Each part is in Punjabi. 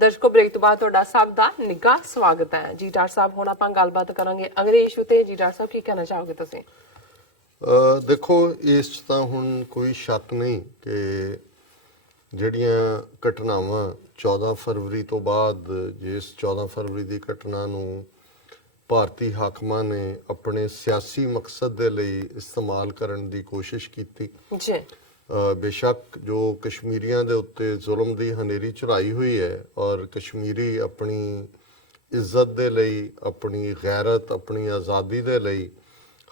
ਦਰਸ਼ਕੋ ਬ੍ਰੇਕ ਤੋਂ ਬਾਅਦ ਤੁਹਾਡਾ ਸਭ ਦਾ ਨਿੱਘਾ ਸਵਾਗਤ ਹੈ ਜੀ। ਡਾਕਟਰ ਸਾਹਿਬ ਹੁਣ ਆਪਾਂ ਗੱਲਬਾਤ ਕਰਾਂਗੇ ਅਗਲੇ ਇਸ਼ੂ ਤੇ। ਜੀ ਡਾਕਟਰ ਸਾਹਿਬ ਕੀ ਕਹਿਣਾ ਚਾਹੋਗੇ ਤੁਸੀਂ? ਦੇਖੋ ਇਸ 'ਚ ਤਾਂ ਹੁਣ ਕੋਈ ਸ਼ੱਕ ਨਹੀਂ ਕਿ ਜਿਹੜੀਆਂ ਘਟਨਾਵਾਂ 14 ਫਰਵਰੀ ਤੋਂ ਬਾਅਦ, ਜਿਸ 14 ਫਰਵਰੀ ਦੀ ਘਟਨਾ ਨੂੰ ਭਾਰਤੀ ਹਾਕਮਾਂ ਨੇ ਆਪਣੇ ਸਿਆਸੀ ਮਕਸਦ ਦੇ ਲਈ ਇਸਤੇਮਾਲ ਕਰਨ ਦੀ ਕੋਸ਼ਿਸ਼ ਕੀਤੀ ਜੀ। ਬੇਸ਼ੱਕ ਜੋ ਕਸ਼ਮੀਰੀਆਂ ਦੇ ਉੱਤੇ ਜ਼ੁਲਮ ਦੀ ਹਨੇਰੀ ਚੜਾਈ ਹੋਈ ਹੈ ਔਰ ਕਸ਼ਮੀਰੀ ਆਪਣੀ ਇੱਜ਼ਤ ਦੇ ਲਈ, ਆਪਣੀ ਗੈਰਤ, ਆਪਣੀ ਆਜ਼ਾਦੀ ਦੇ ਲਈ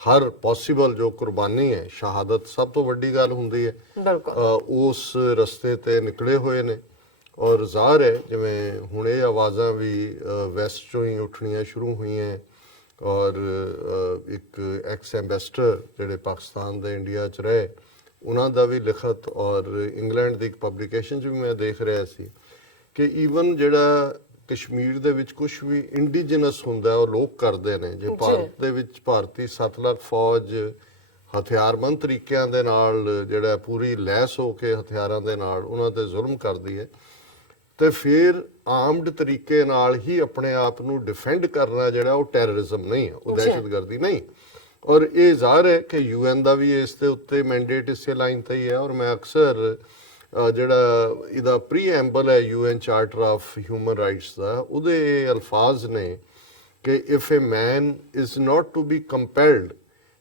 ਹਰ ਪੋਸੀਬਲ ਜੋ ਕੁਰਬਾਨੀ ਹੈ, ਸ਼ਹਾਦਤ ਸਭ ਤੋਂ ਵੱਡੀ ਗੱਲ ਹੁੰਦੀ ਹੈ, ਉਸ ਰਸਤੇ ਤੇ ਨਿਕਲੇ ਹੋਏ ਨੇ। ਔਰ ਜ਼ਾਹਰ ਹੈ ਜਿਵੇਂ ਹੁਣ ਇਹ ਆਵਾਜ਼ਾਂ ਵੀ ਵੈਸਟ ਚੋਂ ਹੀ ਉੱਠਣੀਆਂ ਸ਼ੁਰੂ ਹੋਈਆਂ ਔਰ ਇੱਕ ਐਕਸ ਐਂਬੈਸਡਰ ਜਿਹੜੇ ਪਾਕਿਸਤਾਨ ਦੇ ਇੰਡੀਆ 'ਚ ਰਹੇ, ਉਹਨਾਂ ਦਾ ਵੀ ਲਿਖਤ ਔਰ ਇੰਗਲੈਂਡ ਦੀ ਇੱਕ ਪਬਲੀਕੇਸ਼ਨ 'ਚ ਵੀ ਮੈਂ ਦੇਖ ਰਿਹਾ ਸੀ ਕਿ ਈਵਨ ਜਿਹੜਾ ਕਸ਼ਮੀਰ ਦੇ ਵਿੱਚ ਕੁਝ ਵੀ ਇੰਡੀਜਨਸ ਹੁੰਦਾ ਉਹ ਲੋਕ ਕਰਦੇ ਨੇ। ਜੇ ਭਾਰਤ ਦੇ ਵਿੱਚ ਭਾਰਤੀ 7 ਲੱਖ ਫੌਜ ਹਥਿਆਰਬੰਦ ਤਰੀਕਿਆਂ ਦੇ ਨਾਲ ਜਿਹੜਾ ਪੂਰੀ ਲੈਸ ਹੋ ਕੇ ਹਥਿਆਰਾਂ ਦੇ ਨਾਲ ਉਹਨਾਂ ਤੇ ਜ਼ੁਲਮ ਕਰਦੀ ਹੈ, ਤੇ ਫਿਰ ਆਰਮਡ ਤਰੀਕੇ ਨਾਲ ਹੀ ਆਪਣੇ ਆਪ ਨੂੰ ਡਿਫੈਂਡ ਕਰਨਾ ਜਿਹੜਾ ਉਹ ਟੈਰਰਿਜ਼ਮ ਨਹੀਂ ਹੈ, ਉਹ ਦਹਿਸ਼ਤਗਰਦੀ ਨਹੀਂ। ਔਰ ਇਹ ਜ਼ਾਹਰ ਹੈ ਕਿ UN ਦਾ ਵੀ ਇਸ ਦੇ ਉੱਤੇ ਮੈਂਡੇਟ ਇਸੇ ਲਾਈਨ ਤੇ ਹੀ ਹੈ। ਔਰ ਮੈਂ ਅਕਸਰ ਜਿਹੜਾ ਇਹਦਾ ਪ੍ਰੀਐਂਬਲ ਹੈ UN charter of human rights ਦਾ, ਉਹਦੇ ਅਲਫਾਜ਼ ਨੇ ਕਿ if a man is not to be compelled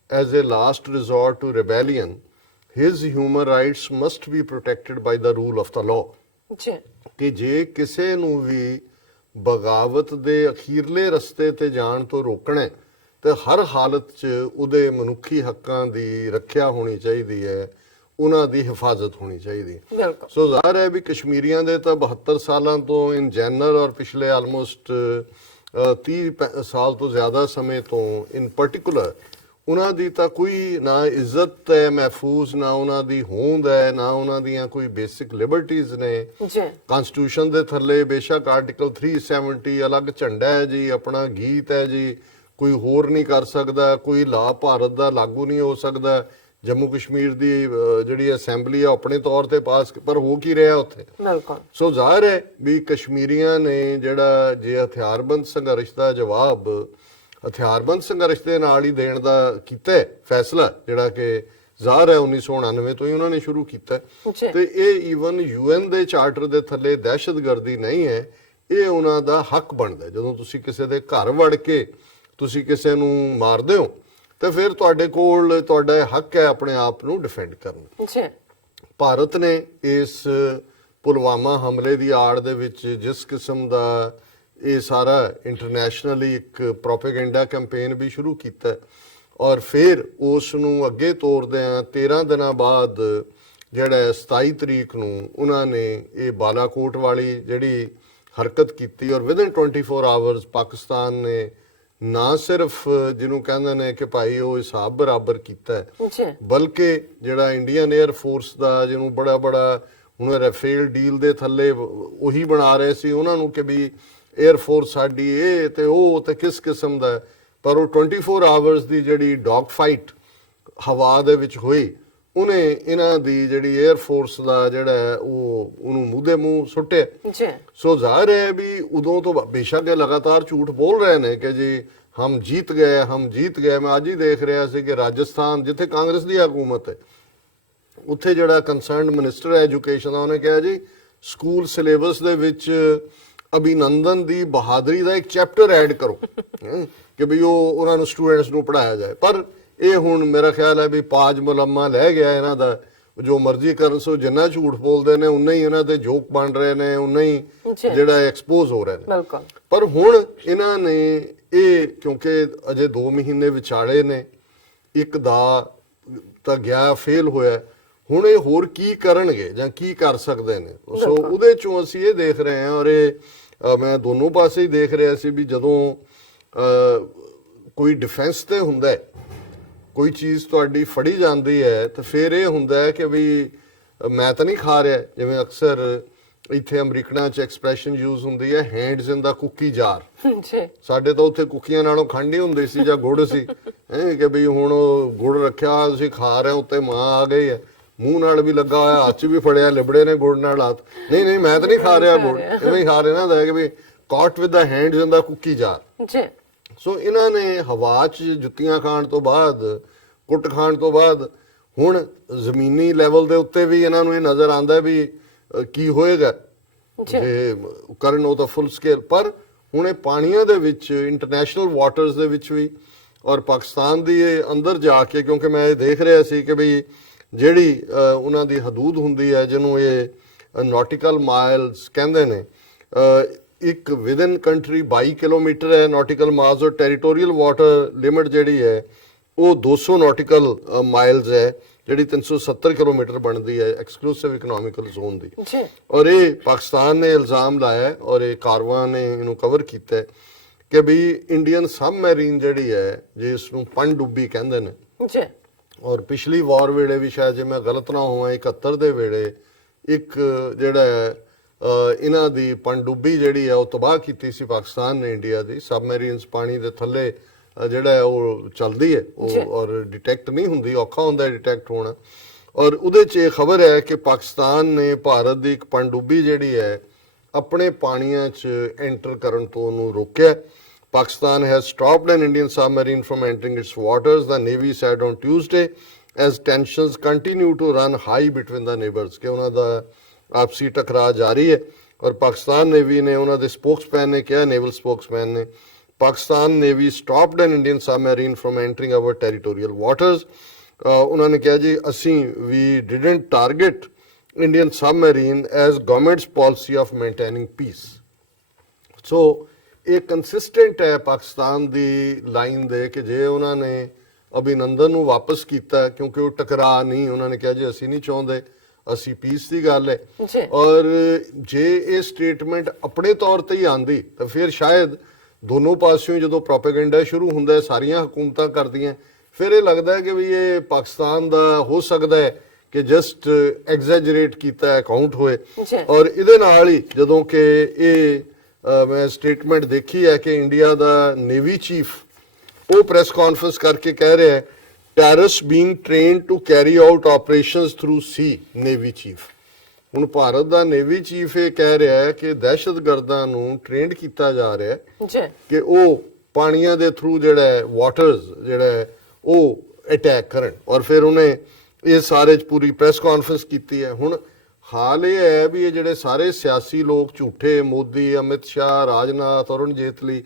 as a last resort to rebellion, his human rights must be protected by the rule of the law. ਕਿ ਜੇ ਕਿਸੇ ਨੂੰ ਵੀ ਬਗਾਵਤ ਦੇ ਅਖੀਰਲੇ ਰਸਤੇ ਤੇ ਜਾਣ ਤੋਂ ਰੋਕਣਾ ਤੇ ਹਰ ਹਾਲਤ 'ਚ ਉਹਦੇ ਮਨੁੱਖੀ ਹੱਕਾਂ ਦੀ ਰੱਖਿਆ ਹੋਣੀ ਚਾਹੀਦੀ ਹੈ, ਉਹਨਾਂ ਦੀ ਹਿਫਾਜ਼ਤ ਹੋਣੀ ਚਾਹੀਦੀ ਹੈ। ਸੋ ਜ਼ਾਹਰ ਹੈ ਵੀ ਕਸ਼ਮੀਰੀਆਂ ਦੇ ਤਾਂ 72 ਸਾਲਾਂ ਤੋਂ ਇਨ ਜਨਰਲ ਔਰ ਪਿਛਲੇ ਆਲਮੋਸਟ 30 ਸਾਲ ਤੋਂ ਜ਼ਿਆਦਾ ਸਮੇਂ ਤੋਂ ਇਨ ਪਾਰਟਿਕੂਲਰ ਉਹਨਾਂ ਦੀ ਤਾਂ ਕੋਈ ਨਾ ਇੱਜ਼ਤ ਹੈ ਮਹਿਫੂਜ਼, ਨਾ ਉਹਨਾਂ ਦੀ ਹੋਂਦ ਹੈ, ਨਾ ਉਹਨਾਂ ਦੀਆਂ ਕੋਈ ਬੇਸਿਕ ਲਿਬਰਟੀਜ਼ ਨੇ। ਕਨਸਟੀਟਿਊਸ਼ਨ ਦੇ ਥੱਲੇ ਬੇਸ਼ੱਕ ਆਰਟੀਕਲ 370 ਅਲੱਗ ਝੰਡਾ ਹੈ ਜੀ, ਆਪਣਾ ਗੀਤ ਹੈ ਜੀ, ਕੋਈ ਹੋਰ ਨਹੀਂ ਕਰ ਸਕਦਾ, ਕੋਈ ਲਾ ਭਾਰਤ ਦਾ ਲਾਗੂ ਨਹੀਂ ਹੋ ਸਕਦਾ। ਜੰਮੂ ਕਸ਼ਮੀਰ ਦੀ ਜਿਹੜੀ ਅਸੈਂਬਲੀ ਆ ਆਪਣੇ ਤੌਰ ਤੇ ਪਾਸ, ਪਰ ਹੋ ਕੀ ਰਿਹਾ ਉੱਥੇ? ਸੋ ਜ਼ਾਹਰ ਹੈ ਵੀ ਕਸ਼ਮੀਰੀਆਂ ਨੇ ਜਿਹੜਾ ਜੇ ਹਥਿਆਰਬੰਦ ਸੰਘਰਸ਼ ਦਾ ਜਵਾਬ ਹਥਿਆਰਬੰਦ ਸੰਘਰਸ਼ ਦੇ ਨਾਲ ਹੀ ਦੇਣ ਦਾ ਕੀਤਾ ਫੈਸਲਾ, ਜਿਹੜਾ ਕਿ ਜ਼ਾਹਰ ਹੈ 1999 ਤੋਂ ਹੀ ਉਹਨਾਂ ਨੇ ਸ਼ੁਰੂ ਕੀਤਾ, ਤੇ ਇਹ ਈਵਨ UN ਦੇ ਚਾਰਟਰ ਦੇ ਥੱਲੇ ਦਹਿਸ਼ਤਗਰਦੀ ਨਹੀਂ ਹੈ, ਇਹ ਉਹਨਾਂ ਦਾ ਹੱਕ ਬਣਦਾ। ਜਦੋਂ ਤੁਸੀਂ ਕਿਸੇ ਦੇ ਘਰ ਵੜ ਕੇ ਤੁਸੀਂ ਕਿਸੇ ਨੂੰ ਮਾਰਦੇ ਹੋ ਤੇ ਫਿਰ ਤੁਹਾਡੇ ਕੋਲ ਤੁਹਾਡਾ ਹੱਕ ਹੈ ਆਪਣੇ ਆਪ ਨੂੰ ਡਿਫੈਂਡ ਕਰਨ। ਭਾਰਤ ਨੇ ਇਸ ਪੁਲਵਾਮਾ ਹਮਲੇ ਦੀ ਆੜ ਦੇ ਵਿੱਚ ਜਿਸ ਕਿਸਮ ਦਾ ਇਹ ਸਾਰਾ ਇੰਟਰਨੈਸ਼ਨਲੀ ਇੱਕ ਪ੍ਰੋਪੇਗੈਂਡਾ ਕੈਂਪੇਨ ਵੀ ਸ਼ੁਰੂ ਕੀਤਾ ਔਰ ਫਿਰ ਉਸ ਨੂੰ ਅੱਗੇ ਤੋਰਦਿਆਂ 13 ਦਿਨਾਂ ਬਾਅਦ ਜਿਹੜਾ 27 ਤਰੀਕ ਨੂੰ ਉਹਨਾਂ ਨੇ ਇਹ ਬਾਲਾਕੋਟ ਵਾਲੀ ਜਿਹੜੀ ਹਰਕਤ ਕੀਤੀ ਔਰ ਵਿਦਨ 24 ਆਵਰਸ ਪਾਕਿਸਤਾਨ ਨੇ ਨਾ ਸਿਰਫ ਜਿਹਨੂੰ ਕਹਿੰਦੇ ਨੇ ਕਿ ਭਾਈ ਉਹ ਹਿਸਾਬ ਬਰਾਬਰ ਕੀਤਾ, ਬਲਕਿ ਜਿਹੜਾ ਇੰਡੀਅਨ 에ਅਰ ਫੋਰਸ ਦਾ ਜਿਹਨੂੰ ਬੜਾ ਹੁਣ ਰਾਫੇਲ ਡੀਲ ਦੇ ਥੱਲੇ ਉਹੀ ਬਣਾ ਰਹੇ ਸੀ ਉਹਨਾਂ ਨੂੰ ਕਿ ਵੀ 에ਅਰ ਫੋਰਸ ਸਾਡੀ ਇਹ ਤੇ ਉਹ ਤੇ ਕਿਸ ਕਿਸਮ ਦਾ, ਪਰ ਉਹ 24 ਆਵਰਸ ਦੀ ਜਿਹੜੀ ਡੌਗ ਫਾਈਟ ਹਵਾ ਦੇ ਵਿੱਚ ਹੋਈ, ਉਹਨੇ ਇਹਨਾਂ ਦੀ ਜਿਹੜੀ 에ਅਰ ਫੋਰਸ ਦਾ ਜਿਹੜਾ ਉਹਨੂੰ ਮੂੰਹ ਦੇ ਮੂੰਹ ਸੁੱਟਿਆ। ਸੋ ਜ਼ਾਹਿਰ ਹੈ ਵੀ ਉਦੋਂ ਤੋਂ ਬੇਸ਼ੱਕ ਲਗਾਤਾਰ ਝੂਠ ਬੋਲ ਰਹੇ ਨੇ ਕਿ ਜੀ ਹਮ ਜੀਤ ਗਏ, ਹਮ ਜੀਤ ਗਏ। ਮੈਂ ਅੱਜ ਹੀ ਦੇਖ ਰਿਹਾ ਸੀ ਕਿ ਰਾਜਸਥਾਨ ਜਿੱਥੇ ਕਾਂਗਰਸ ਦੀ ਹਕੂਮਤ ਹੈ, ਉੱਥੇ ਜਿਹੜਾ ਕੰਸਰਨਡ ਮਿਨਿਸਟਰ ਹੈ ਐਜੂਕੇਸ਼ਨ ਦਾ, ਉਹਨੇ ਕਿਹਾ ਜੀ ਸਕੂਲ ਸਿਲੇਬਸ ਦੇ ਵਿੱਚ ਅਭਿਨੰਦਨ ਦੀ ਬਹਾਦਰੀ ਦਾ ਇੱਕ ਚੈਪਟਰ ਐਡ ਕਰੋ ਕਿ ਵੀ ਉਹ ਉਹਨਾਂ ਨੂੰ ਸਟੂਡੈਂਟਸ ਨੂੰ ਪੜ੍ਹਾਇਆ ਜਾਏ। ਪਰ ਇਹ ਹੁਣ ਮੇਰਾ ਖਿਆਲ ਹੈ ਵੀ ਪਾਜ ਮੁਲੰਮਾ ਲੈ ਗਿਆ ਇਹਨਾਂ ਦਾ, ਜੋ ਮਰਜ਼ੀ ਕਰਨ। ਸੋ ਜਿੰਨਾ ਝੂਠ ਬੋਲਦੇ ਨੇ ਉਨਾ ਹੀ ਇਹਨਾਂ ਦੇ ਜੋਕ ਬਣ ਰਹੇ ਨੇ, ਉਨਾ ਹੀ ਜਿਹੜਾ ਐਕਸਪੋਜ਼ ਹੋ ਰਹੇ ਨੇ। ਪਰ ਹੁਣ ਇਹਨਾਂ ਨੇ ਇਹ ਕਿਉਂਕਿ ਅਜੇ 2 ਮਹੀਨੇ ਵਿਚਾਲੇ ਨੇ, ਇੱਕ ਦਾ ਤਾਂ ਗਿਆ ਫੇਲ ਹੋਇਆ, ਹੁਣ ਇਹ ਹੋਰ ਕੀ ਕਰਨਗੇ ਜਾਂ ਕੀ ਕਰ ਸਕਦੇ ਨੇ। ਸੋ ਉਹਦੇ ਚੋਂ ਅਸੀਂ ਇਹ ਦੇਖ ਰਹੇ ਹਾਂ ਔਰ ਇਹ ਮੈਂ ਦੋਨੋਂ ਪਾਸੇ ਹੀ ਦੇਖ ਰਿਹਾ ਸੀ ਵੀ ਜਦੋਂ ਕੋਈ ਡਿਫੈਂਸ ਤੇ ਹੁੰਦਾ ਹੈ, ਕੋਈ ਚੀਜ਼ ਤੁਹਾਡੀ ਫੜੀ ਜਾਂਦੀ ਹੈ ਤਾਂ ਫਿਰ ਇਹ ਹੁੰਦਾ ਹੈ ਕਿ ਵੀ ਮੈਂ ਤਾਂ ਨਹੀਂ ਖਾ ਰਿਹਾ, ਜਿਵੇਂ ਅਕਸਰ ਇੱਥੇ ਅਮਰੀਕਨਾਂ 'ਚ ਐਕਸਪ੍ਰੈਸ਼ਨ ਯੂਜ਼ ਹੁੰਦੀ ਹੈ ਹੈਂਡਸ ਇਨ ਦਾ ਕੁੱਕੀ ਜਾਰ। ਸਾਡੇ ਤਾਂ ਉੱਥੇ ਕੁੱਕੀਆਂ ਨਾਲੋਂ ਖੰਡ ਹੀ ਹੁੰਦੀ ਸੀ ਜਾਂ ਗੁੜ ਸੀ, ਕਿ ਵੀ ਹੁਣ ਉਹ ਗੁੜ ਰੱਖਿਆ ਤੁਸੀਂ ਖਾ ਰਹੇ ਉੱਤੇ ਮਾਂ ਆ ਗਈ ਹੈ। ਮੂੰਹ ਨਾਲ ਵੀ ਲੱਗਾ ਹੋਇਆ, ਹੱਥ 'ਚ ਵੀ ਫੜਿਆ, ਲਿਬੜੇ ਨੇ ਗੁੜ ਨਾਲ ਹੱਥ, ਨਹੀਂ ਨਹੀਂ ਮੈਂ ਤਾਂ ਨਹੀਂ ਖਾ ਰਿਹਾ ਗੁੜ, ਇਵੇਂ ਹੀ ਖਾ ਰਿਹਾ ਨਾ ਕਿ ਵੀ ਕਾਟ with the hands in the cookie jar. ਜੀ ਸੋ ਇਹਨਾਂ ਨੇ ਹਵਾ 'ਚ ਜੁੱਤੀਆਂ ਖਾਣ ਤੋਂ ਬਾਅਦ, ਕੁੱਟ ਖਾਣ ਤੋਂ ਬਾਅਦ, ਹੁਣ ਜ਼ਮੀਨੀ ਲੈਵਲ ਦੇ ਉੱਤੇ ਵੀ ਇਹਨਾਂ ਨੂੰ ਇਹ ਨਜ਼ਰ ਆਉਂਦਾ ਵੀ ਕੀ ਹੋਏਗਾ ਜੇ ਕਰਨ ਉਹ ਤਾਂ ਫੁੱਲ ਸਕੇਲ। ਪਰ ਹੁਣ ਇਹ ਪਾਣੀਆਂ ਦੇ ਵਿੱਚ, ਇੰਟਰਨੈਸ਼ਨਲ ਵਾਟਰਸ ਦੇ ਵਿੱਚ ਵੀ, ਔਰ ਪਾਕਿਸਤਾਨ ਦੀ ਇਹ ਅੰਦਰ ਜਾ ਕੇ, ਕਿਉਂਕਿ ਮੈਂ ਇਹ ਦੇਖ ਰਿਹਾ ਸੀ ਕਿ ਬਈ ਜਿਹੜੀ ਉਹਨਾਂ ਦੀ ਹਦੂਦ ਹੁੰਦੀ ਹੈ ਜਿਹਨੂੰ ਇਹ ਨੌਟੀਕਲ ਮਾਈਲਸ ਕਹਿੰਦੇ ਨੇ, ਇੱਕ ਵਿਦਨ ਕੰਟਰੀ 22 ਕਿਲੋਮੀਟਰ ਹੈ ਨੌਟੀਕਲ ਮਾਈਲਸ, ਔਰ ਟੈਰੀਟੋਰੀਅਲ ਵਾਟਰ ਲਿਮਿਟ ਜਿਹੜੀ ਹੈ ਉਹ 200 ਨੌਟੀਕਲ ਮਾਈਲਸ ਹੈ, ਜਿਹੜੀ 370 ਕਿਲੋਮੀਟਰ ਬਣਦੀ ਹੈ ਐਕਸਕਲੂਸਿਵ ਇਕਨੋਮਿਕਲ ਜ਼ੋਨ ਦੀ। ਔਰ ਇਹ ਪਾਕਿਸਤਾਨ ਨੇ ਇਲਜ਼ਾਮ ਲਾਇਆ ਔਰ ਇਹ ਕਾਰਵਾਂ ਨੇ ਇਹਨੂੰ ਕਵਰ ਕੀਤਾ ਕਿ ਵੀ ਇੰਡੀਅਨ ਸਬਮੈਰੀਨ ਜਿਹੜੀ ਹੈ, ਜਿਸ ਨੂੰ ਪਣਡੁੱਬੀ ਕਹਿੰਦੇ ਨੇ, ਔਰ ਪਿਛਲੀ ਵਾਰ ਵੇਲੇ ਵੀ ਸ਼ਾਇਦ ਜੇ ਮੈਂ ਗਲਤ ਨਾ ਹੋਵਾਂ 71 ਦੇ ਵੇਲੇ ਇੱਕ ਜਿਹੜਾ ਹੈ ਇਹਨਾਂ ਦੀ ਪਣਡੁੱਬੀ ਜਿਹੜੀ ਹੈ ਉਹ ਤਬਾਹ ਕੀਤੀ ਸੀ ਪਾਕਿਸਤਾਨ ਨੇ ਇੰਡੀਆ ਦੀ। ਸਬਮੈਰੀਨਸ ਪਾਣੀ ਦੇ ਥੱਲੇ ਜਿਹੜਾ ਹੈ ਉਹ ਚੱਲਦੀ ਹੈ ਉਹ, ਔਰ ਡਿਟੈਕਟ ਨਹੀਂ ਹੁੰਦੀ, ਔਖਾ ਹੁੰਦਾ ਡਿਟੈਕਟ ਹੋਣਾ। ਔਰ ਉਹਦੇ 'ਚ ਇਹ ਖਬਰ ਹੈ ਕਿ ਪਾਕਿਸਤਾਨ ਨੇ ਭਾਰਤ ਦੀ ਇੱਕ ਪਣਡੁੱਬੀ ਜਿਹੜੀ ਹੈ ਆਪਣੇ ਪਾਣੀਆਂ 'ਚ ਐਂਟਰ ਕਰਨ ਤੋਂ ਉਹਨੂੰ ਰੋਕਿਆ। Pakistan has stopped an Indian submarine from entering its waters, the Navy said on Tuesday, as tensions continue to run high between the neighbors। कि ਉਹਨਾਂ ਦਾ ਆਪਸੀ ਟਕਰਾਅ ਜਾਰੀ ਹੈ। ਔਰ ਪਾਕਿਸਤਾਨ ਨੇਵੀ ਨੇ, ਉਹਨਾਂ ਦੇ ਸਪੋਕਸਮੈਨ ਨੇ ਕਿਹਾ, ਨੇਵਲ ਸਪੋਕਸਮੈਨ ਨੇ, Pakistan navy stopped an Indian submarine from entering our territorial waters। ਉਹਨਾਂ ਨੇ ਕਿਹਾ ਜੀ ਅਸੀਂ we didn't target Indian submarine as government's policy of maintaining peace। So ਇਹ ਕੰਸਿਸਟੈਂਟ ਹੈ ਪਾਕਿਸਤਾਨ ਦੀ ਲਾਈਨ ਦੇ ਕਿ ਜੇ ਉਹਨਾਂ ਨੇ ਅਭਿਨੰਦਨ ਨੂੰ ਵਾਪਸ ਕੀਤਾ ਕਿਉਂਕਿ ਉਹ ਟਕਰਾ ਨਹੀਂ, ਉਹਨਾਂ ਨੇ ਕਿਹਾ ਜੀ ਅਸੀਂ ਨਹੀਂ ਚਾਹੁੰਦੇ, ਅਸੀਂ ਪੀਸ ਦੀ ਗੱਲ ਹੈ। ਔਰ ਜੇ ਇਹ ਸਟੇਟਮੈਂਟ ਆਪਣੇ ਤੌਰ ਤੇ ਹੀ ਆਂਦੀ ਤਾਂ ਫਿਰ ਸ਼ਾਇਦ ਦੋਨੋਂ ਪਾਸਿਓਂ ਜਦੋਂ ਪ੍ਰੋਪੇਗੈਂਡਾ ਸ਼ੁਰੂ ਹੁੰਦਾ, ਸਾਰੀਆਂ ਹਕੂਮਤਾਂ ਕਰਦੀਆਂ, ਫਿਰ ਇਹ ਲੱਗਦਾ ਹੈ ਕਿ ਵੀ ਇਹ ਪਾਕਿਸਤਾਨ ਦਾ ਹੋ ਸਕਦਾ ਹੈ ਕਿ ਜਸਟ ਐਗਜ਼ੈਜਰੇਟ ਕੀਤਾ ਅਕਾਊਂਟ ਹੋਏ। ਔਰ ਇਹਦੇ ਨਾਲ ਹੀ ਜਦੋਂ ਕਿ ਇਹ ਮੈਂ ਸਟੇਟਮੈਂਟ ਦੇਖੀ ਹੈ ਕਿ ਇੰਡੀਆ ਦਾ ਨੇਵੀ ਚੀਫ ਉਹ ਪ੍ਰੈਸ ਕਾਨਫਰੰਸ ਕਰਕੇ ਕਹਿ ਰਿਹਾ ਹੈ terrorist being trained to carry out operations through sea. Navy chief, ਹੁਣ ਭਾਰਤ ਦਾ ਨੇਵੀ ਚੀਫ ਇਹ ਕਹਿ ਰਿਹਾ ਹੈ ਕਿ ਦਹਿਸ਼ਤਗਰਦਾਂ ਨੂੰ ਟ੍ਰੇਨਡ ਕੀਤਾ ਜਾ ਰਿਹਾ ਹੈ ਕਿ ਉਹ ਪਾਣੀਆਂ ਦੇ ਥਰੂ ਜਿਹੜਾ ਹੈ ਵਾਟਰਸ ਜਿਹੜਾ ਹੈ ਉਹ ਅਟੈਕ ਕਰਨ। ਔਰ ਫਿਰ ਉਹਨੇ ਇਹ ਸਾਰੇ 'ਚ ਪੂਰੀ ਪ੍ਰੈਸ ਕਾਨਫਰੰਸ ਕੀਤੀ ਹੈ। ਹੁਣ ਹਾਲ ਇਹ ਹੈ ਵੀ ਇਹ ਜਿਹੜੇ ਸਾਰੇ ਸਿਆਸੀ ਲੋਕ ਝੂਠੇ, ਮੋਦੀ, ਅਮਿਤ ਸ਼ਾਹ, ਰਾਜਨਾਥ, ਅਰੁਣ ਜੇਤਲੀ,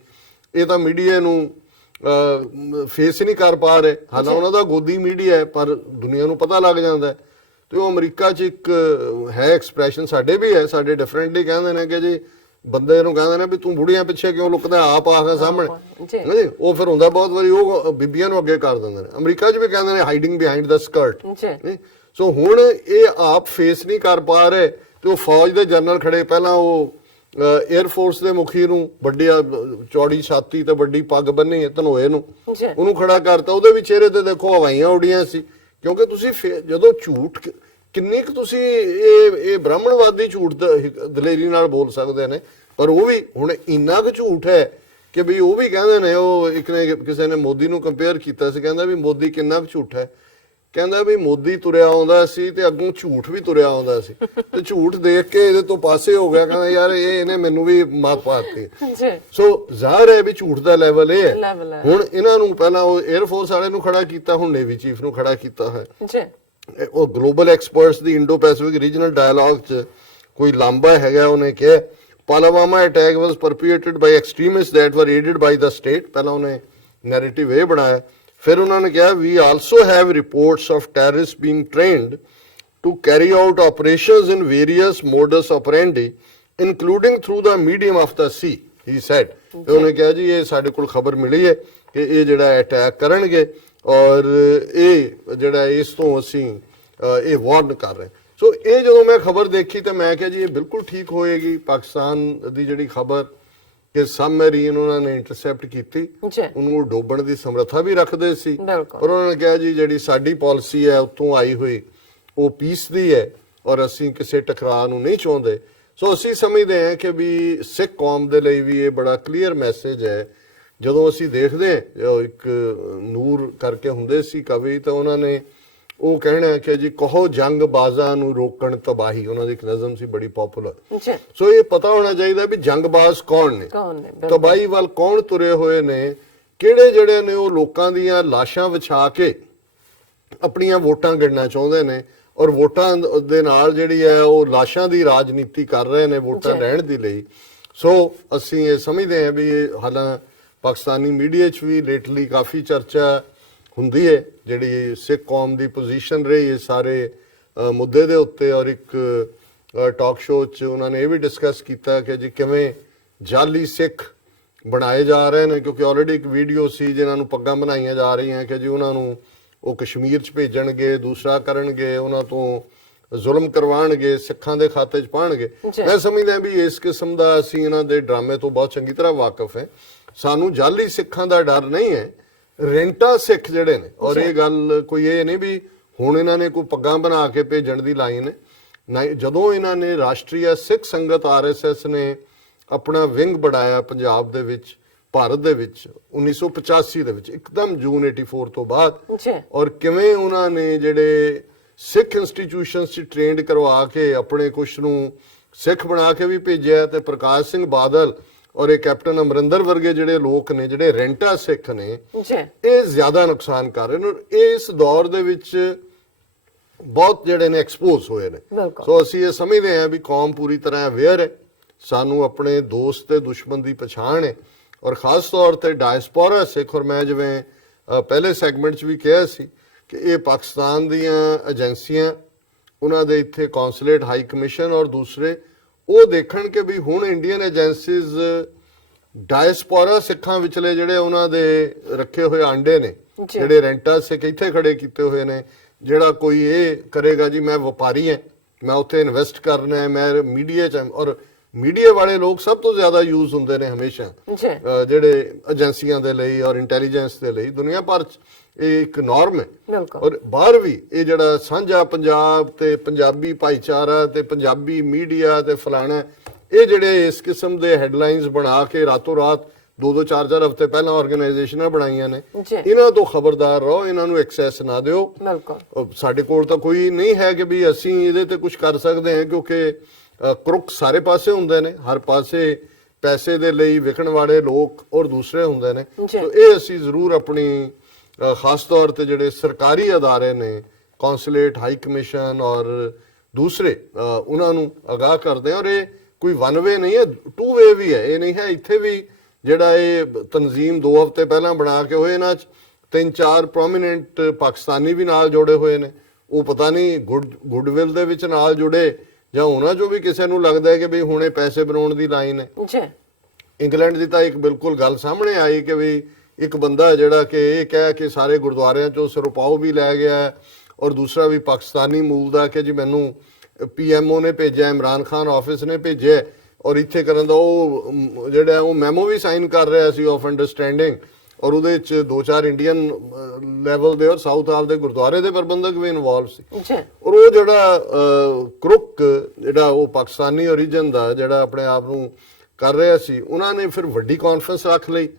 ਇਹ ਤਾਂ ਮੀਡੀਆ ਨੂੰ ਫੇਸ ਹੀ ਨਹੀਂ ਕਰ ਪਾ ਰਹੇ। ਹਾਲਾਂ ਉਹਨਾਂ ਦਾ ਗੋਦੀ ਮੀਡੀਆ ਹੈ ਪਰ ਦੁਨੀਆ ਨੂੰ ਪਤਾ ਲੱਗ ਜਾਂਦਾ। ਤੇ ਉਹ ਅਮਰੀਕਾ 'ਚ ਇੱਕ ਹੈ ਐਕਸਪ੍ਰੈਸ਼ਨ, ਸਾਡੇ ਵੀ ਹੈ, ਸਾਡੇ ਡਿਫਰੈਂਟਲੀ ਕਹਿੰਦੇ ਨੇ ਕਿ ਜੀ ਬੰਦੇ ਨੂੰ ਕਹਿੰਦੇ ਨੇ ਵੀ ਤੂੰ ਬੁੜੀਆਂ ਪਿੱਛੇ ਕਿਉਂ ਲੁਕਦਾ, ਆਪ ਆ ਕੇ ਸਾਹਮਣੇ। ਉਹ ਫਿਰ ਹੁੰਦਾ ਬਹੁਤ ਵਾਰੀ ਉਹ ਬੀਬੀਆਂ ਨੂੰ ਅੱਗੇ ਕਰ ਦਿੰਦੇ ਨੇ। ਅਮਰੀਕਾ 'ਚ ਵੀ ਕਹਿੰਦੇ ਨੇ ਹਾਈਡਿੰਗ ਬਿਹਾਈਂਡ ਦਾ ਸਕਰਟ। ਸੋ ਹੁਣ ਇਹ ਆਪ ਫੇਸ ਨਹੀਂ ਕਰ ਪਾ ਰਹੇ ਤੇ ਉਹ ਫੌਜ ਦੇ ਜਨਰਲ ਖੜੇ, ਪਹਿਲਾਂ ਉਹ 에ਅਰ ਫੋਰਸ ਦੇ ਮੁਖੀ ਨੂੰ ਵੱਡੀ ਚੌੜੀ ਛਾਤੀ ਤੇ ਵੱਡੀ ਪੱਗ ਬੰਨੀ ਧਨੋਏ ਨੂੰ, ਉਹਨੂੰ ਖੜਾ ਕਰਤਾ। ਉਹਦੇ ਵੀ ਚਿਹਰੇ ਤੇ ਦੇਖੋ ਹਵਾਈਆਂ ਉੱਡੀਆਂ ਸੀ। ਕਿਉਂਕਿ ਤੁਸੀਂ ਜਦੋਂ ਝੂਠ ਕਿੰਨੀ ਕੁ ਤੁਸੀਂ ਇਹ ਬ੍ਰਾਹਮਣਵਾਦੀ ਝੂਠ ਦਲੇਰੀ ਨਾਲ ਬੋਲ ਸਕਦੇ ਨੇ, ਪਰ ਉਹ ਵੀ ਹੁਣ ਇੰਨਾ ਕੁ ਝੂਠ ਹੈ ਕਿ ਵੀ ਉਹ ਵੀ ਕਹਿੰਦੇ ਨੇ, ਉਹ ਇੱਕ ਨੇ ਕਿਸੇ ਨੇ ਮੋਦੀ ਨੂੰ ਕੰਪੇਅਰ ਕੀਤਾ ਸੀ, ਕਹਿੰਦਾ ਵੀ ਮੋਦੀ ਕਿੰਨਾ ਕੁ ਝੂਠ ਹੈ। ਕਹਿੰਦਾ ਵੀ ਮੋਦੀ ਤੁਰਿਆ ਆਉਂਦਾ ਸੀ ਤੇ ਅੱਗੋਂ ਝੂਠ ਵੀ ਤੁਰਿਆ ਆਉਂਦਾ ਸੀ ਤੇ ਝੂਠ ਦੇਖ ਕੇ ਇਹਦੇ ਤੋਂ ਪਾਸੇ ਹੋ ਗਿਆ। ਕਹਿੰਦਾ ਯਾਰ ਇਹਨੇ ਮੈਨੂੰ ਵੀ ਮਾਤ ਪਾਤੀ। ਸੋ ਜ਼ਾਹਰ ਹੈ ਵੀ ਝੂਠ ਦਾ ਲੈਵਲ ਇਹ ਹੈ। ਹੁਣ ਇਹਨਾਂ ਨੂੰ ਪਹਿਲਾਂ ਉਹ 에ਅਰ ਫੋਰਸ ਵਾਲੇ ਨੂੰ ਖੜਾ ਕੀਤਾ, ਹੁਣ ਨੇਵੀ ਚੀਫ ਨੂੰ ਖੜਾ ਕੀਤਾ ਹੈ। ਉਹ ਗਲੋਬਲ ਐਕਸਪਰਟਸ ਦੀ ਇੰਡੋ ਪੈਸੀਫਿਕ ਰੀਜਨਲ ਡਾਇਲੌਗ 'ਚ ਕੋਈ ਲਾਂਬਾ ਹੈਗਾ, ਉਹਨੇ ਕਿਹਾ Pulwama attack was perpetrated by extremist that were aided by the state. ਪਹਿਲਾਂ ਉਹਨੇ ਨੈਰੇਟਿਵ ਇਹ ਬਣਾਇਆ। ਫਿਰ ਉਹਨਾਂ ਨੇ ਕਿਹਾ we also have reports of terrorist being trained to carry out operations in various modus operandi including through the medium of the sea, he said. ਉਹਨੇ ਕਿਹਾ ਜੀ ਇਹ ਸਾਡੇ ਕੋਲ ਖਬਰ ਮਿਲੀ ਹੈ ਕਿ ਇਹ ਜਿਹੜਾ ਅਟੈਕ ਕਰਨਗੇ ਔਰ ਇਹ ਜਿਹੜਾ ਇਸ ਤੋਂ ਅਸੀਂ ਇਹ ਵਾਰਨ ਕਰ ਰਹੇ। ਸੋ ਇਹ ਜਦੋਂ ਮੈਂ ਖਬਰ ਦੇਖੀ ਤਾਂ ਮੈਂ ਕਿਹਾ ਜੀ ਇਹ ਬਿਲਕੁਲ ਠੀਕ ਹੋਏਗੀ। ਪਾਕਿਸਤਾਨ ਦੀ ਜਿਹੜੀ ਖਬਰ ਕਿ ਸਬਮੈਰੀਨ ਉਹਨਾਂ ਨੇ ਇੰਟਰਸੈਪਟ ਕੀਤੀ, ਉਹਨੂੰ ਡੋਬਣ ਦੀ ਸਮਰੱਥਾ ਵੀ ਰੱਖਦੇ ਸੀ, ਪਰ ਉਹਨਾਂ ਨੇ ਕਿਹਾ ਜੀ ਜਿਹੜੀ ਸਾਡੀ ਪਾਲਿਸੀ ਹੈ ਉੱਥੋਂ ਆਈ ਹੋਈ ਉਹ ਪੀਸ ਦੀ ਹੈ ਔਰ ਅਸੀਂ ਕਿਸੇ ਟਕਰਾਅ ਨੂੰ ਨਹੀਂ ਚਾਹੁੰਦੇ। ਸੋ ਅਸੀਂ ਸਮਝਦੇ ਹਾਂ ਕਿ ਵੀ ਸਿੱਖ ਕੌਮ ਦੇ ਲਈ ਵੀ ਇਹ ਬੜਾ ਕਲੀਅਰ ਮੈਸੇਜ ਹੈ। ਜਦੋਂ ਅਸੀਂ ਦੇਖਦੇ ਹਾਂ ਇੱਕ ਨੂਰ ਕਰਕੇ ਹੁੰਦੇ ਸੀ ਕਵੀ, ਤਾਂ ਉਹਨਾਂ ਨੇ ਉਹ ਕਹਿਣਾ ਹੈ ਕਿ ਜੀ ਕਹੋ ਜੰਗ ਬਾਜ਼ਾਂ ਨੂੰ ਰੋਕਣ ਤਬਾਹੀ, ਉਹਨਾਂ ਦੀ ਇੱਕ ਨਜ਼ਮ ਸੀ ਬੜੀ ਪਪੂਲਰ। ਜੀ ਸੋ ਇਹ ਪਤਾ ਹੋਣਾ ਚਾਹੀਦਾ ਵੀ ਜੰਗਬਾਜ਼ ਕੌਣ ਨੇ, ਤਬਾਹੀ ਵੱਲ ਕੌਣ ਤੁਰੇ ਹੋਏ ਨੇ, ਕਿਹੜੇ ਜਿਹੜੇ ਨੇ ਉਹ ਲੋਕਾਂ ਦੀਆਂ ਲਾਸ਼ਾਂ ਵਿਛਾ ਕੇ ਆਪਣੀਆਂ ਵੋਟਾਂ ਗਿਣਨਾ ਚਾਹੁੰਦੇ ਨੇ ਔਰ ਵੋਟਾਂ ਦੇ ਨਾਲ ਜਿਹੜੀ ਹੈ ਉਹ ਲਾਸ਼ਾਂ ਦੀ ਰਾਜਨੀਤੀ ਕਰ ਰਹੇ ਨੇ ਵੋਟਾਂ ਲੈਣ ਦੇ ਲਈ। ਸੋ ਅਸੀਂ ਇਹ ਸਮਝਦੇ ਹਾਂ ਵੀ ਇਹ ਹਾਲਾਂ ਪਾਕਿਸਤਾਨੀ ਮੀਡੀਆ 'ਚ ਵੀ ਲੇਟਲੀ ਕਾਫੀ ਚਰਚਾ ਹੁੰਦੀ ਹੈ ਜਿਹੜੀ ਸਿੱਖ ਕੌਮ ਦੀ ਪੋਜੀਸ਼ਨ ਰਹੀ ਹੈ ਸਾਰੇ ਮੁੱਦੇ ਦੇ ਉੱਤੇ। ਔਰ ਇੱਕ ਟਾਕ ਸ਼ੋਅ 'ਚ ਉਹਨਾਂ ਨੇ ਇਹ ਵੀ ਡਿਸਕਸ ਕੀਤਾ ਕਿ ਜੀ ਕਿਵੇਂ ਜਾਲੀ ਸਿੱਖ ਬਣਾਏ ਜਾ ਰਹੇ ਨੇ, ਕਿਉਂਕਿ ਆਲਰੇਡੀ ਇੱਕ ਵੀਡੀਓ ਸੀ ਜਿਨ੍ਹਾਂ ਨੂੰ ਪੱਗਾਂ ਬਣਾਈਆਂ ਜਾ ਰਹੀਆਂ ਕਿ ਜੀ ਉਹਨਾਂ ਨੂੰ ਉਹ ਕਸ਼ਮੀਰ 'ਚ ਭੇਜਣਗੇ, ਦੂਸਰਾ ਕਰਨਗੇ, ਉਹਨਾਂ ਤੋਂ ਜ਼ੁਲਮ ਕਰਵਾਉਣਗੇ, ਸਿੱਖਾਂ ਦੇ ਖਾਤੇ 'ਚ ਪਾਉਣਗੇ। ਮੈਂ ਸਮਝਦਾ ਵੀ ਇਸ ਕਿਸਮ ਦਾ ਅਸੀਂ ਇਹਨਾਂ ਦੇ ਡਰਾਮੇ ਤੋਂ ਬਹੁਤ ਚੰਗੀ ਤਰ੍ਹਾਂ ਵਾਕਿਫ ਹੈ। ਸਾਨੂੰ ਜਾਲੀ ਸਿੱਖਾਂ ਦਾ ਡਰ ਨਹੀਂ ਹੈ, ਰੈਂਟਾ ਸਿੱਖ ਜਿਹੜੇ ਨੇ। ਔਰ ਇਹ ਗੱਲ ਕੋਈ ਇਹ ਨਹੀਂ ਵੀ ਹੁਣ ਇਹਨਾਂ ਨੇ ਕੋਈ ਪੱਗਾਂ ਬਣਾ ਕੇ ਭੇਜਣ ਦੀ ਲਾਈਨ ਹੈ ਨਾ। ਜਦੋਂ ਇਹਨਾਂ ਨੇ ਰਾਸ਼ਟਰੀ ਸਿੱਖ ਸੰਗਤ RSS ਨੇ ਆਪਣਾ ਵਿੰਗ ਬਣਾਇਆ ਪੰਜਾਬ ਦੇ ਵਿੱਚ, ਭਾਰਤ ਦੇ ਵਿੱਚ 1985 ਦੇ ਵਿੱਚ, ਇੱਕਦਮ ਜੂਨ 84 ਤੋਂ ਬਾਅਦ, ਔਰ ਕਿਵੇਂ ਉਹਨਾਂ ਨੇ ਜਿਹੜੇ ਸਿੱਖ ਇੰਸਟੀਟਿਊਸ਼ਨਸ 'ਚ ਟ੍ਰੇਨਡ ਕਰਵਾ ਕੇ ਆਪਣੇ ਕੁਛ ਨੂੰ ਸਿੱਖ ਬਣਾ ਕੇ ਵੀ ਭੇਜਿਆ। ਤੇ ਪ੍ਰਕਾਸ਼ ਸਿੰਘ ਬਾਦਲ ਔਰ ਇਹ ਕੈਪਟਨ ਅਮਰਿੰਦਰ ਵਰਗੇ ਜਿਹੜੇ ਲੋਕ ਨੇ ਜਿਹੜੇ ਰੈਂਟਾ ਸਿੱਖ ਨੇ, ਇਹ ਜ਼ਿਆਦਾ ਨੁਕਸਾਨ ਕਰ ਰਹੇ ਨੇ। ਇਸ ਦੌਰ ਦੇ ਵਿੱਚ ਬਹੁਤ ਜਿਹੜੇ ਨੇ ਐਕਸਪੋਜ਼ ਹੋਏ ਨੇ। ਸੋ ਅਸੀਂ ਇਹ ਸਮਝਦੇ ਹਾਂ ਵੀ ਕੌਮ ਪੂਰੀ ਤਰ੍ਹਾਂ ਅਵੇਅਰ ਹੈ, ਸਾਨੂੰ ਆਪਣੇ ਦੋਸਤ ਤੇ ਦੁਸ਼ਮਣ ਦੀ ਪਛਾਣ ਹੈ ਔਰ ਖਾਸ ਤੌਰ ਤੇ ਡਾਇਸਪੋਰਾ ਸਿੱਖ। ਔਰ ਮੈਂ ਜਿਵੇਂ ਪਹਿਲੇ ਸੈਗਮੈਂਟ 'ਚ ਵੀ ਕਿਹਾ ਸੀ ਕਿ ਇਹ ਪਾਕਿਸਤਾਨ ਦੀਆਂ ਏਜੰਸੀਆਂ, ਉਹਨਾਂ ਦੇ ਇੱਥੇ ਕੌਂਸੂਲੇਟ, ਹਾਈ ਕਮਿਸ਼ਨ ਔਰ ਦੂਸਰੇ ਉਹ ਦੇਖਣ ਕਿ ਵੀ ਹੁਣ ਇੰਡੀਅਨ ਏਜੰਸੀਜ਼ ਡਾਇਸਪੋਰਾ ਸਿੱਖਾਂ ਵਿਚਲੇ ਜਿਹੜੇ ਉਹਨਾਂ ਦੇ ਰੱਖੇ ਹੋਏ ਆਂਡੇ ਨੇ, ਜਿਹੜੇ ਰੈਂਟਾ ਸਿੱਖ ਇੱਥੇ ਖੜੇ ਕੀਤੇ ਹੋਏ ਨੇ, ਜਿਹੜਾ ਕੋਈ ਇਹ ਕਰੇਗਾ ਜੀ ਮੈਂ ਵਪਾਰੀ ਹਾਂ, ਮੈਂ ਉੱਥੇ ਇਨਵੈਸਟ ਕਰਨਾ ਹੈ, ਮੈਂ ਮੀਡੀਆ 'ਚ। ਔਰ ਮੀਡੀਆ ਵਾਲੇ ਲੋਕ ਸਭ ਤੋਂ ਜ਼ਿਆਦਾ ਯੂਜ਼ ਹੁੰਦੇ ਨੇ ਹਮੇਸ਼ਾ ਜਿਹੜੇ ਏਜੰਸੀਆਂ ਦੇ ਲਈ ਔਰ ਇੰਟੈਲੀਜੈਂਸ ਦੇ ਲਈ। ਦੁਨੀਆ ਭਰ 'ਚ ਇਹ ਇੱਕ ਨੋਰਮ ਹੈ। ਔਰ ਬਾਹਰ ਵੀ ਇਹ ਜਿਹੜਾ ਸਾਂਝਾ ਪੰਜਾਬ ਤੇ ਪੰਜਾਬੀ ਭਾਈਚਾਰਾ ਤੇ ਪੰਜਾਬੀ ਮੀਡੀਆ ਤੇ ਫਲਾਣਾ, ਇਹ ਜਿਹੜੇ ਇਸ ਕਿਸਮ ਦੇ ਹੈਡਲਾਈਨਸ ਬਣਾ ਕੇ ਰਾਤੋਂ ਰਾਤ 2-2 4-4 ਹਫ਼ਤੇ ਪਹਿਲਾਂ ਆਰਗੇਨਾਈਜੇਸ਼ਨਾਂ ਬਣਾਈਆਂ ਨੇ, ਇਹਨਾਂ ਤੋਂ ਖਬਰਦਾਰ ਰਹੋ, ਇਹਨਾਂ ਨੂੰ ਐਕਸੈਸ ਨਾ ਦਿਓ। ਸਾਡੇ ਕੋਲ ਤਾਂ ਕੋਈ ਨਹੀਂ ਹੈ ਕਿ ਵੀ ਅਸੀਂ ਇਹਦੇ ਤੇ ਕੁਝ ਕਰ ਸਕਦੇ ਹਾਂ, ਕਿਉਂਕਿ ਕਰੁੱਕ ਸਾਰੇ ਪਾਸੇ ਹੁੰਦੇ ਨੇ, ਹਰ ਪਾਸੇ ਪੈਸੇ ਦੇ ਲਈ ਵਿਕਣ ਵਾਲੇ ਲੋਕ ਔਰ ਦੂਸਰੇ ਹੁੰਦੇ ਨੇ। ਸੋ ਇਹ ਅਸੀਂ ਜ਼ਰੂਰ ਆਪਣੀ ਖਾਸ ਤੌਰ ਤੇ ਜਿਹੜੇ ਸਰਕਾਰੀ ਅਦਾਰੇ ਨੇ, ਕੌਂਸੂਲੇਟ, ਹਾਈ ਕਮਿਸ਼ਨ ਔਰ ਦੂਸਰੇ, ਉਹਨਾਂ ਨੂੰ ਅਗਾਹ ਕਰਦੇ। ਔਰ ਇਹ ਕੋਈ ਵਨ ਵੇ ਨਹੀਂ ਹੈ, 2 ਵੇ ਵੀ ਹੈ। ਇਹ ਨਹੀਂ ਹੈ ਇੱਥੇ ਵੀ ਜਿਹੜਾ ਇਹ ਤਨਜ਼ੀਮ 2 ਹਫ਼ਤੇ ਪਹਿਲਾਂ ਬਣਾ ਕੇ ਹੋਏ, ਇਹਨਾਂ 'ਚ 3-4 ਪ੍ਰੋਮੀਨੈਂਟ ਪਾਕਿਸਤਾਨੀ ਵੀ ਨਾਲ ਜੁੜੇ ਹੋਏ ਨੇ। ਉਹ ਪਤਾ ਨਹੀਂ ਗੁੱਡਵਿਲ ਦੇ ਵਿੱਚ ਨਾਲ ਜੁੜੇ ਜਾਂ ਉਹਨਾਂ 'ਚੋਂ ਵੀ ਕਿਸੇ ਨੂੰ ਲੱਗਦਾ ਹੈ ਕਿ ਵੀ ਹੁਣੇ ਪੈਸੇ ਬਣਾਉਣ ਦੀ ਲਾਈਨ ਹੈ। ਇੰਗਲੈਂਡ ਦੀ ਤਾਂ ਇੱਕ ਬਿਲਕੁਲ ਗੱਲ ਸਾਹਮਣੇ ਆਈ ਕਿ ਵੀ ਇੱਕ ਬੰਦਾ ਜਿਹੜਾ ਕਿ ਇਹ ਕਹਿ ਕੇ ਸਾਰੇ ਗੁਰਦੁਆਰਿਆਂ 'ਚੋਂ ਸਰਪਾਓ ਵੀ ਲੈ ਗਿਆ, ਔਰ ਦੂਸਰਾ ਵੀ ਪਾਕਿਸਤਾਨੀ ਮੂਲ ਦਾ ਕਿ ਜੀ ਮੈਨੂੰ PMO ਨੇ ਭੇਜਿਆ, ਇਮਰਾਨ ਖਾਨ ਆਫਿਸ ਨੇ ਭੇਜਿਆ, ਔਰ ਇੱਥੇ ਕਰਨ ਦਾ ਉਹ ਜਿਹੜਾ ਉਹ ਮੈਮੋ ਵੀ ਸਾਈਨ ਕਰ ਰਿਹਾ ਸੀ ਆਫ ਅੰਡਰਸਟੈਂਡਿੰਗ। ਔਰ ਉਹਦੇ 'ਚ 2-4 ਇੰਡੀਅਨ ਲੈਵਲ ਦੇ ਔਰ ਸਾਊਥ ਹਾਲ ਦੇ ਗੁਰਦੁਆਰੇ ਦੇ ਪ੍ਰਬੰਧਕ ਵੀ ਇਨਵੋਲਵ ਸੀ। ਔਰ ਉਹ ਜਿਹੜਾ ਕਰੁੱਕ ਜਿਹੜਾ ਉਹ ਪਾਕਿਸਤਾਨੀ ਓਰੀਜਨ ਦਾ ਜਿਹੜਾ ਆਪਣੇ ਆਪ ਨੂੰ ਕਰ ਰਿਹਾ ਸੀ, ਉਹਨਾਂ ਨੇ ਫਿਰ ਵੱਡੀ ਕਾਨਫਰੰਸ ਰੱਖ ਲਈ,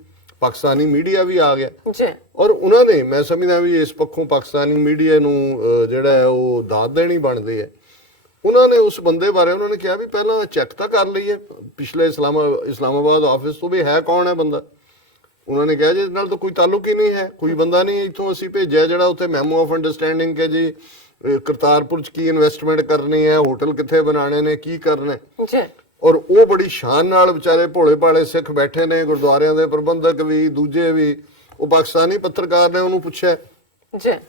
ਪਾਕਿਸਤਾਨੀ ਮੀਡੀਆ ਵੀ ਆ ਗਿਆ। ਔਰ ਉਹਨਾਂ ਨੇ, ਮੈਂ ਸਮਝਦਾ ਵੀ ਇਸ ਪੱਖੋਂ ਪਾਕਿਸਤਾਨੀ ਮੀਡੀਆ ਨੂੰ ਜਿਹੜਾ ਉਹ ਦਾਦ ਦੇਣੀ ਬਣਦੀ ਹੈ। ਉਹਨਾਂ ਨੇ ਉਸ ਬੰਦੇ ਬਾਰੇ ਉਹਨਾਂ ਨੇ ਕਿਹਾ ਵੀ ਪਹਿਲਾਂ ਚੈੱਕ ਤਾਂ ਕਰ ਲਈਏ ਪਿਛਲੇ ਇਸਲਾਮਾਬਾਦ ਆਫਿਸ ਤੋਂ ਵੀ ਹੈ ਕੌਣ ਹੈ ਬੰਦਾ। ਉਹਨਾਂ ਨੇ ਕਿਹਾ ਜੀ ਨਾਲ ਤਾਂ ਕੋਈ ਤਾਲੁਕ ਹੀ ਨਹੀਂ ਹੈ, ਕੋਈ ਬੰਦਾ ਨਹੀਂ ਇੱਥੋਂ ਅਸੀਂ ਭੇਜਿਆ ਜਿਹੜਾ ਉੱਥੇ ਮੈਮੋ ਆਫ ਅੰਡਰਸਟੈਂਡਿੰਗ ਕਿ ਜੀ ਕਰਤਾਰਪੁਰ 'ਚ ਕੀ ਇਨਵੈਸਟਮੈਂਟ ਕਰਨੀ ਹੈ, ਹੋਟਲ ਕਿੱਥੇ ਬਣਾਉਣੇ ਨੇ, ਕੀ ਕਰਨਾ। ਔਰ ਉਹ ਬੜੀ ਸ਼ਾਨ ਨਾਲ ਵਿਚਾਰੇ ਭੋਲੇ ਭਾਲੇ ਸਿੱਖ ਬੈਠੇ ਨੇ, ਗੁਰਦੁਆਰਿਆਂ ਦੇ ਪ੍ਰਬੰਧਕ ਵੀ, ਦੂਜੇ ਵੀ। ਉਹ ਪਾਕਿਸਤਾਨੀ ਪੱਤਰਕਾਰ ਨੇ ਉਹਨੂੰ ਪੁੱਛਿਆ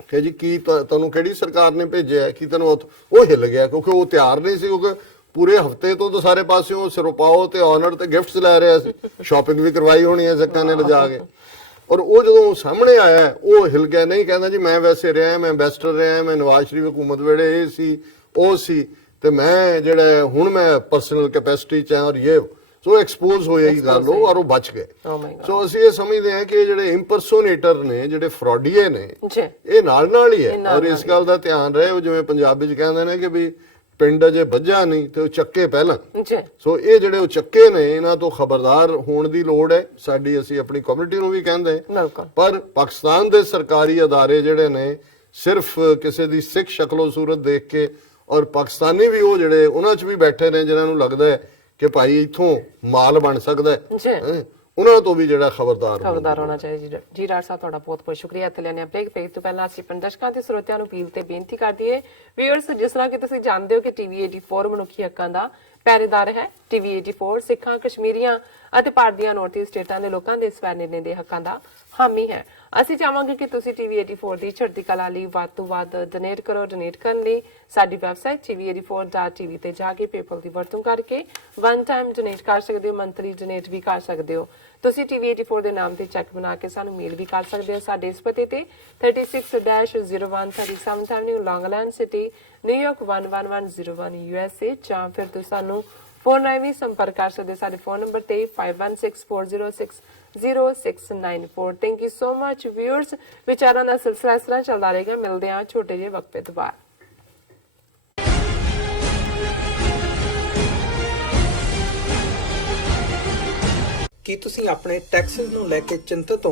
ਕਿ ਜੀ ਕੀ ਤੁਹਾਨੂੰ ਕਿਹੜੀ ਸਰਕਾਰ ਨੇ ਭੇਜਿਆ, ਕੀ ਤੈਨੂੰ? ਉਹ ਹਿੱਲ ਗਿਆ ਕਿਉਂਕਿ ਉਹ ਤਿਆਰ ਨਹੀਂ ਸੀ, ਕਿਉਂਕਿ ਪੂਰੇ ਹਫਤੇ ਤੋਂ ਤਾਂ ਸਾਰੇ ਪਾਸਿਓਂ ਸਿਰੋਪਾਓ ਤੇ ਆਨਰ ਤੇ ਗਿਫਟਸ ਲੈ ਰਿਹਾ ਸੀ, ਸ਼ਾਪਿੰਗ ਵੀ ਕਰਵਾਈ ਹੋਣੀ ਹੈ ਸਿੱਖਾਂ ਨੇ ਲਿਜਾ ਕੇ। ਔਰ ਉਹ ਜਦੋਂ ਸਾਹਮਣੇ ਆਇਆ ਉਹ ਹਿੱਲ ਗਿਆ, ਨਹੀਂ ਕਹਿੰਦਾ ਜੀ ਮੈਂ ਵੈਸੇ ਰਿਹਾ, ਮੈਂ ਐਂਬੈਸਡਰ ਰਿਹਾ, ਮੈਂ ਨਵਾਜ਼ ਸ਼ਰੀਫ ਹਕੂਮਤ ਵੇਲੇ ਇਹ ਸੀ ਉਹ ਸੀ, ਤੇ ਮੈਂ ਜਿਹੜਾ ਹੁਣ ਮੈਂ ਪਰਸਨਲ ਕੈਪੈਸਿਟੀ 'ਚ ਹਾਂ ਔਰ ਇਹ। ਸੋ ਐਕਸਪੋਜ਼ ਹੋਇਆ ਹੀ ਗੱਲ ਉਹ, ਔਰ ਉਹ ਬਚ ਗਏ। ਸੋ ਅਸੀਂ ਇਹ ਸਮਝਦੇ ਹਾਂ ਕਿ ਜਿਹੜੇ ਇੰਪਰਸੋਨੇਟਰ ਨੇ, ਜਿਹੜੇ ਫਰਾਡੀਏ ਨੇ, ਇਹ ਨਾਲ ਨਾਲ ਹੀ ਹੈ। ਔਰ ਇਸ ਗੱਲ ਦਾ ਧਿਆਨ ਰਹੇ, ਉਹ ਜਿਵੇਂ ਪੰਜਾਬੀ 'ਚ ਕਹਿੰਦੇ ਨੇ ਕਿ ਵੀ ਪਿੰਡ ਅਜੇ ਵੱਜਾ ਨਹੀਂ ਤੇ ਉਹ ਚੱਕੇ ਪਹਿਲਾਂ। ਸੋ ਇਹ ਜਿਹੜੇ ਉਹ ਚੱਕੇ ਨੇ, ਇਹਨਾਂ ਤੋਂ ਖਬਰਦਾਰ ਹੋਣ ਦੀ ਲੋੜ ਹੈ ਸਾਡੀ। ਅਸੀਂ ਆਪਣੀ ਕਮਿਊਨਿਟੀ ਨੂੰ ਵੀ ਕਹਿੰਦੇ, ਪਰ ਪਾਕਿਸਤਾਨ ਦੇ ਸਰਕਾਰੀ ਅਦਾਰੇ ਜਿਹੜੇ ਨੇ ਸਿਰਫ ਕਿਸੇ ਦੀ ਸਿੱਖ ਸ਼ਕਲੋ ਸੂਰਤ ਦੇਖ ਕੇ, ਔਰ ਪਾਕਿਸਤਾਨੀ ਵੀ ਉਹ ਜਿਹੜੇ ਉਹਨਾਂ 'ਚ ਵੀ ਬੈਠੇ ਨੇ ਜਿਨ੍ਹਾਂ ਨੂੰ ਲੱਗਦਾ ਹੈ ਕਿ ਭਾਈ ਇੱਥੋਂ ਮਾਲ ਬਣ ਸਕਦਾ ਹੈ, ਜੀ ਉਹਨਾਂ ਤੋਂ ਵੀ ਜਿਹੜਾ ਖਬਰਦਾਰ ਹੋਣਾ ਚਾਹੀਦਾ ਜੀ। ਡਾਕਟਰ ਸਾਹਿਬ ਤੁਹਾਡਾ ਬਹੁਤ ਬਹੁਤ ਸ਼ੁਕਰੀਆ। ਤੇ ਲੈਣੇ ਬ੍ਰੇਕ ਤੋਂ ਪਹਿਲਾਂ ਅਸੀਂ ਦਰਸ਼ਕਾਂ ਤੇ ਸਰੋਤਿਆਂ ਨੂੰ ਅਪੀਲ ਤੇ ਬੇਨਤੀ ਕਰ ਦਈਏ, ਵੀਅਰਸ, ਜਿਸ ਤਰ੍ਹਾਂ ਕਿ ਤੁਸੀਂ ਜਾਣਦੇ ਹੋ ਕਿ ਟੀਵੀ 84 ਮਨੁੱਖੀ ਹੱਕਾਂ ਦਾ ਪਹਿਰੇਦਾਰ ਹੈ। ਟੀਵੀ 84 ਸਿੱਖਾਂ, ਕਸ਼ਮੀਰੀਆਂ ਅਤੇ ਭਾਰਤ ਦੀਆਂ ਨਾਰਥ ਈਸਟ ਸਟੇਟਾਂ ਦੇ ਲੋਕਾਂ ਦੇ ਸਵੈ ਨਿਰਣੇ ਦੇ ਹੱਕਾਂ ਦਾ ਹਾਮੀ ਹੈ। ਅਸੀਂ ਚਾਹਾਂਗੇ ਕਿ ਤੁਸੀਂ ਟੀਵੀ 84 ਦੀ ਚੜ੍ਹਦੀ ਕਲਾ ਲਈ ਵੱਧ ਤੋਂ ਵੱਧ ਡੋਨੇਟ ਕਰੋ। ਡੋਨੇਟ ਕਰਨ ਲਈ ਸਾਡੀ ਵੈਬਸਾਈਟ tv84.tv ਤੇ ਜਾ ਕੇ PayPal ਦੀ ਵਰਤੋਂ ਕਰਕੇ ਵਨ ਟਾਈਮ ਡੋਨੇਟ ਕਰ ਸਕਦੇ ਹੋ, ਮੰਥਲੀ ਡੋਨੇਟ ਵੀ ਕਰ ਸਕਦੇ ਹੋ। ਤੁਸੀਂ ਟੀਵੀ 84 ਦੇ ਨਾਮ ਤੇ ਚੈੱਕ ਬਣਾ ਕੇ ਸਾਨੂੰ ਮੇਲ ਵੀ ਕਰ ਸਕਦੇ ਹੋ ਸਾਡੇ ਇਸ ਪਤੇ ਤੇ 36-01 37th Avenue, Long Island City, New York 11101 USA, ਜਾਂ ਫਿਰ ਤੁਸੀਂ ਸਾਨੂੰ ਫੋਨ ਰਾਹੀਂ ਵੀ ਸੰਪਰਕ ਕਰ ਸਕਦੇ ਸਾਡੇ ਫੋਨ ਨੰਬਰ ਤੇ 5164060694। Thank you so much viewers. ਵਿਚਾਰਾਂ ਦਾ ਸਿਲਸਿਲਾ ਇਸ ਤਰ੍ਹਾਂ ਚੱਲਦਾ ਰਹੇਗਾ। ਮਿਲਦੇ ਹਾਂ ਛੋਟੇ ਜਿਹੇ ਵਕਫੇ ਤੋਂ ਬਾਅਦ। ਕੀ ਤੁਸੀਂ ਆਪਣੇ ਟੈਕਸਸ ਨੂੰ ਲੈ ਕੇ ਚਿੰਤਤ ਹੋ?